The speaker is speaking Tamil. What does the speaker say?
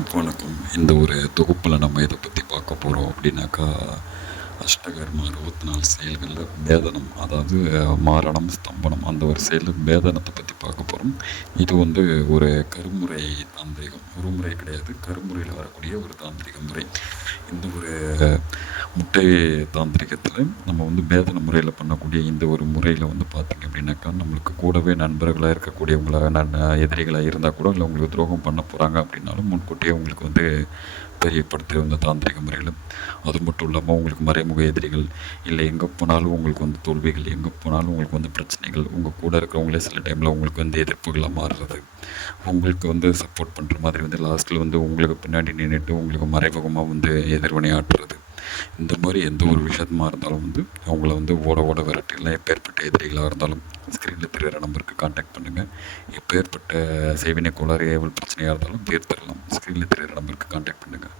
வணக்கம். இந்த ஒரு தொகுப்பில் நம்ம இதை பற்றி பார்க்க போகிறோம் அப்படின்னாக்கா, அஷ்டகர்ம 64 செயல்களில் பேதனம், அதாவது மாரணம், ஸ்தம்பனம் அந்த ஒரு செயலில் பேதனத்தை பற்றி பார்க்க போகிறோம். இது வந்து ஒரு கருமுறை தாந்திரிகம், ஒரு முறை கிடையாது, கருமுறையில் வரக்கூடிய ஒரு தாந்திரிக முறை. இந்த ஒரு முட்டை தாந்திரிகத்தில் நம்ம வந்து பேதன முறையில் பண்ணக்கூடிய இந்த ஒரு முறையில் வந்து பார்த்திங்க அப்படின்னாக்கா, நம்மளுக்கு கூடவே நண்பர்களாக இருக்கக்கூடியவங்களாக எதிரிகளாக இருந்தால் கூட, இல்லை உங்களுக்கு துரோகம் பண்ண போகிறாங்க அப்படின்னாலும் முன்கூட்டியே உங்களுக்கு வந்து தெரியப்படுத்துகிற இந்த தாந்திரிக முறையில். அது மட்டும் இல்லாமல் உங்களுக்கு மறைமுக எதிரிகள், இல்லை எங்கே போனாலும் உங்களுக்கு வந்து தோல்விகள், எங்கே போனாலும் உங்களுக்கு வந்து பிரச்சனைகள், உங்கள் கூட இருக்கிறவங்களே சில டைமில் உங்களுக்கு வந்து எதிர்ப்புகளாக மாறுறது, உங்களுக்கு வந்து சப்போர்ட் பண்ணுற மாதிரி வந்து லாஸ்ட்டில் வந்து உங்களுக்கு பின்னாடி நின்றுட்டு உங்களுக்கு மறைமுகமாக வந்து எதிர்வினையாற்றுறது. இந்த மாதிரி எந்த ஒரு விஷயமா இருந்தாலும் வந்து அவங்கள வந்து ஓட ஓட விரட்டிடலாம். எப்பேற்பட்ட எதிரிகளாக இருந்தாலும் ஸ்க்ரீனில் தெரிகிற நம்பருக்கு கான்டாக்ட் பண்ணுங்கள். எப்பேற்பட்ட செய்வினை கோளாறு ஏவல் பிரச்சனையாக இருந்தாலும் தீர்த்திடலாம். ஸ்க்ரீனில் தெரிகிற நம்பருக்கு கான்டாக்ட் பண்ணுங்கள்.